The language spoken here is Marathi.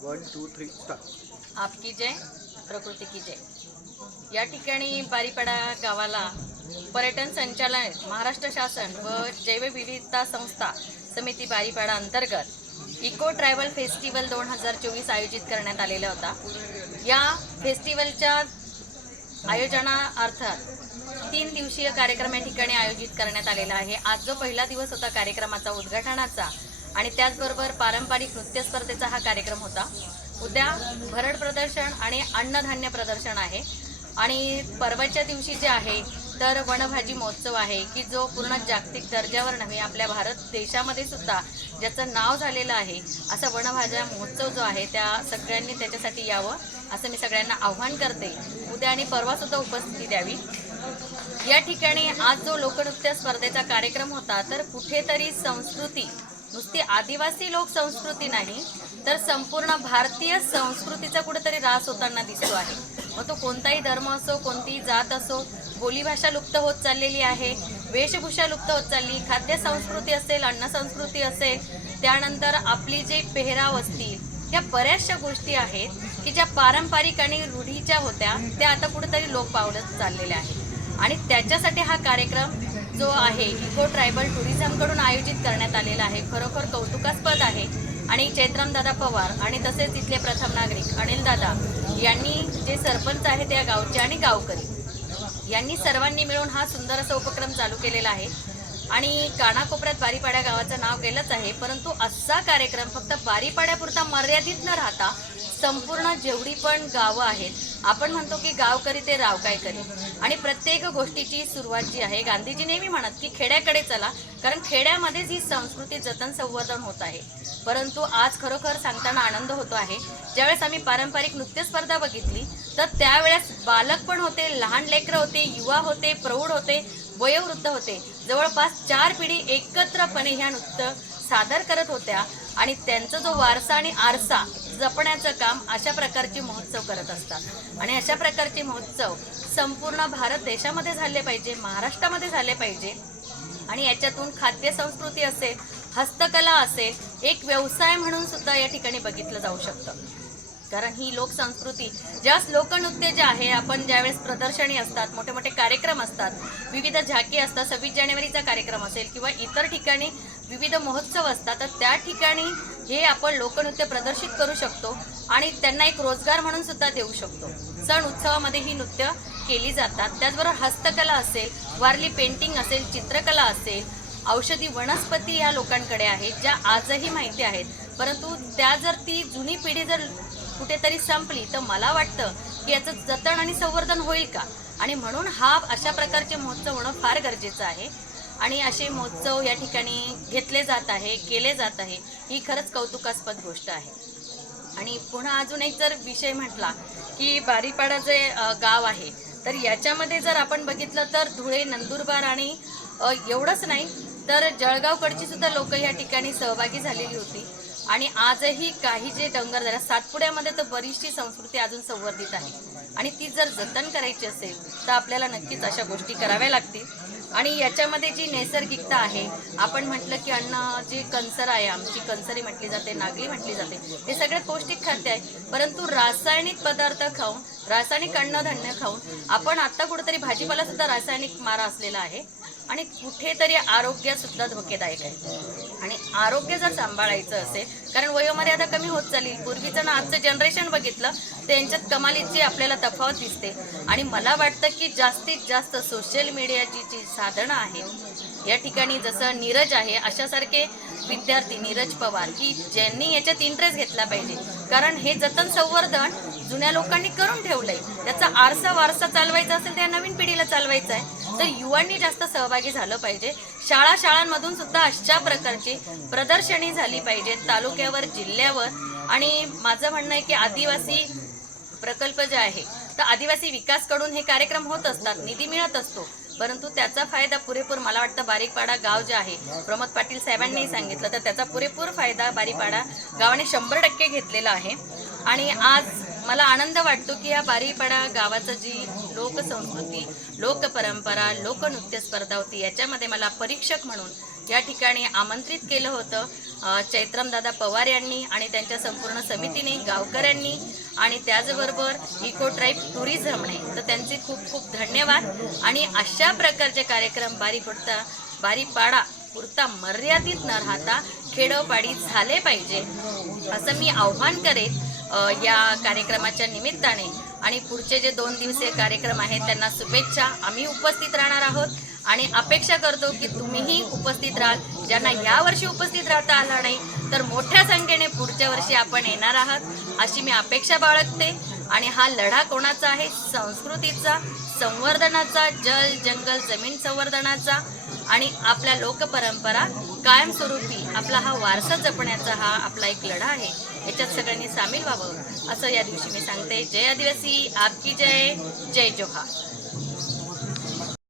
1 2 3 स्टार्ट। आपकी जय, प्रकृती की जय। या ठिकाणी बारीपाडा गावाला पर्यटन संचालनालय, महाराष्ट्र शासन व जैवविविधता संस्था समिती बारीपाडा अंतर्गत इको ट्रायबल फेस्टिवल 2024 आयोजित करण्यात आलेला होता। या फेस्टिवलच्या आयोजनाअर्थात 3 दिवसीय कार्यक्रम या ठिकाणी आयोजित करण्यात आलेला आहे। आज जो पहिला दिवस होता कार्यक्रमाचा उद्घाटनाचा आणि त्याचबरोबर पारंपरिक नृत्य स्पर्धेचा हा कार्यक्रम होता। उद्या भरड प्रदर्शन आणि अन्नधान्य प्रदर्शन आहे आणि परवाच्या दिवशी जे आहे तर वनभाजी महोत्सव आहे की जो पूर्ण जागतिक दर्जावर नव्हे आपल्या भारत देशामध्ये सुद्धा ज्याचं नाव झालेलं आहे असा वनभाज्या महोत्सव जो आहे त्या सगळ्यांनी त्याच्यासाठी यावं असं मी सगळ्यांना आव्हान करते। उद्या आणि परवा सुद्धा उपस्थिती द्यावी। या ठिकाणी आज जो लोकनृत्य स्पर्धेचा कार्यक्रम होता तर कुठेतरी संस्कृती नुसती आदिवासी लोक संस्कृती नाही तर संपूर्ण भारतीय संस्कृतीचा कुठेतरी ऱ्हास होताना दिसतो आहे। मग तो कोणताही धर्म असो, कोणतीही जात असो, बोलीभाषा लुप्त होत चाललेली आहे, वेशभूषा लुप्त होत चालली, खाद्य संस्कृती असेल, अन्न संस्कृती असेल, त्यानंतर आपली जे पेहराव असतील, या बऱ्याचशा गोष्टी आहेत की ज्या पारंपरिक आणि रूढीच्या होत्या त्या आता कुठेतरी लोप पावत चाललेल्या आहेत। आणि त्याच्यासाठी हा कार्यक्रम जो आहे इको ट्रायबल टुरिझमकडून आयोजित करण्यात आलेला आहे, खरोखर कौतुकास्पद आहे। आणि चैत्रामदादा पवार आणि तसेच इथले प्रथम नागरिक अनिलदादा यांनी जे सरपंच आहेत त्या गावचे आणि गावकरी यांनी सर्वांनी मिळून हा सुंदर असा उपक्रम चालू केलेला आहे। आणि कानाकोपऱ्यात बारीपाडा गावाचं नाव गेलंच आहे, परंतु असा कार्यक्रम फक्त बारीपाड्यापुरता मर्यादित न राहता संपूर्ण जेवढी पण गावं आहेत, आपण म्हणतो की गावकरी ते राव काय करी, आणि प्रत्येक गोष्टीची सुरुवात जी आहे गांधीजी नेहमी म्हणत की खेड्याकडे चला, कारण खेड्यामध्येच ही संस्कृती जतन संवर्धन होत आहे। परंतु आज खरोखर सांगताना आनंद होतो आहे, ज्यावेळेस आम्ही पारंपरिक नृत्य स्पर्धा बघितली तर त्यावेळेस बालक पण होते, लहान लेकरं होते, युवा होते, प्रौढ होते, वयोवृद्ध होते, जवळपास 4 पिढी एकत्रपणे ह्या नृत्य सादर करत होत्या आणि त्यांचा जो वारसा आणि आरसा जपण्याचं काम अशा प्रकारचे महोत्सव करत असतात। आणि अशा प्रकारचे महोत्सव संपूर्ण भारत देशामध्ये झाले पाहिजे, महाराष्ट्रामध्ये झाले पाहिजे आणि याच्यातून खाद्य संस्कृती असेल, हस्तकला असेल, एक व्यवसाय म्हणून सुद्धा या ठिकाणी बघितलं जाऊ शकतं। कारण ही लोकसंस्कृती ज्यावेळेस लोकनृत्य जे आहे आपण ज्यावेळेस प्रदर्शनी असतात, मोठे मोठे कार्यक्रम असतात, विविध झाकी असतात, 26 जानेवारीचा कार्यक्रम असेल किंवा इतर ठिकाणी विविध महोत्सव असतात, तर त्या ठिकाणी हे आपण लोकनृत्य प्रदर्शित करू शकतो आणि त्यांना एक रोजगार म्हणून सुद्धा देऊ शकतो। सण उत्सवामध्ये ही नृत्य केली जातात। त्याचबरोबर हस्तकला असेल, वारली पेंटिंग असेल, चित्रकला असेल, औषधी वनस्पती या लोकांकडे आहेत ज्या आजही माहिती आहेत, परंतु त्या जर ती जुनी पिढी जर कुठेतरी संपली तर मला वाटतं की याचं जतन आणि संवर्धन होईल का, आणि म्हणून हा अशा प्रकारचे महोत्सव होणं फार गरजेचं आहे। आणि असे महोत्सव या ठिकाणी घेतले जात आहे, केले जात आहे, ही खरंच कौतुकास्पद गोष्ट आहे। आणि पुन्हा अजून एक जर विषय म्हटला की बारीपाडा जे गाव आहे तर याच्यामध्ये जर आपण बघितलं तर धुळे, नंदुरबार आणि एवढंच नाही तर जळगावकडची सुद्धा लोक या ठिकाणी सहभागी झालेली होती। आणि आजही काही जे डोंगरदऱ्या सातपुड्यामध्ये तर बरीचशी संस्कृती अजून संवर्धित आहे आणि ती जर जतन करायची असेल तर आपल्याला नक्कीच अशा गोष्टी कराव्या लागतील। आणि याच्यामध्ये जी नैसर्गिकता आहे, आपण म्हटलं की अन्न जी कणसर आहे, आमची कणसरी म्हटली जाते, नागली म्हटली जाते, हे सगळे पौष्टिक खाद्य आहे, परंतु रासायनिक पदार्थ खाऊन, रासायनिक अन्नधान्य खाऊन आपण आता कुठेतरी भाजीपाला सुद्धा रासायनिक मारा असलेला आहे आणि कुठेतरी आरोग्य सुद्धा धोकेदायक आहे। आणि आरोग्य जर सांभाळायचं असेल, कारण वयोमर्यादा कमी होत चालली, पूर्वीचं ना आजचं जनरेशन बघितलं त्यांच्यात कमालीची आपल्याला तफावत दिसते। आणि मला वाटतं की जास्तीत जास्त सोशल मीडियाची जी साधनं आहेत या ठिकाणी जसं नीरज आहे अशासारखे विद्यार्थी, नीरज पवार, की ज्यांनी याच्यात इंटरेस्ट घेतला पाहिजे, कारण हे जतन संवर्धन जुन्या लोकांनी करून ठेवलंय, त्याचा आरसा वारसा चालवायचा असेल त्या नवीन पिढीला चालवायचा आहे, तर युवांनी जास्त सहभागी झालं पाहिजे। शाळांमधून सुद्धा अशा प्रकारची प्रदर्शनी झाली पाहिजे तालुक्यावर, जिल्ह्यावर। आणि माझं म्हणणं आहे की आदिवासी प्रकल्प जे आहे तर आदिवासी विकासकडून हे कार्यक्रम होत असतात, निधी मिळत असतो, परंतु त्याचा फायदा पुरेपूर मला वाटतं बारीपाडा गाव जे आहे, प्रमोद पाटील साहेबांनी सांगितलं तर त्याचा पुरेपूर फायदा बारीपाडा गावाने 100% घेतलेला आहे। आणि आज मला आनंद वाटतो की या बारीपाडा गावाचं जी लोकसंस्कृती, लोकपरंपरा, लोकनृत्य स्पर्धा होती याच्यामध्ये मला परीक्षक म्हणून या ठिकाणी आमंत्रित केलं होतं चैत्रमदादा पवार यांनी आणि त्यांच्या संपूर्ण समितीने, गावकऱ्यांनी आणि त्याचबरोबर इको ट्राईब टुरिझमने. तर त्यांचे खूप खूप धन्यवाद. आणि अशा प्रकारचे कार्यक्रम बारीपाडा पुरता मर्यादित न राहता खेडोपाडी झाले पाहिजे असं मी आव्हान करेन या कार्यक्रमाच्या निमित्ताने. आणि पुढचे जे 2 दिवसीय कार्यक्रम आहेत त्यांना शुभेच्छा. आम्ही उपस्थित राहणार आहोत आणि अपेक्षा करतो की तुम्हीही उपस्थित राहाल. ज्यांना यावर्षी उपस्थित राहता आला नाही तर मोठ्या संख्येने पुढच्या वर्षी आपण येणार आहात अशी मी अपेक्षा बाळगते. आणि हा लढा कोणाचा आहे? संस्कृतीचा, संवर्धनाचा, जल जंगल जमीन संवर्धनाचा आणि आपल्या लोकपरंपरा कायमस्वरूपी आपला हा वारसा जपण्याचा हा आपला एक लढा आहे. याच्यात सगळ्यांनी सामील व्हावं असं या दिवशी मी सांगते. जय आदिवासी, आपकी जय, जय जोहार.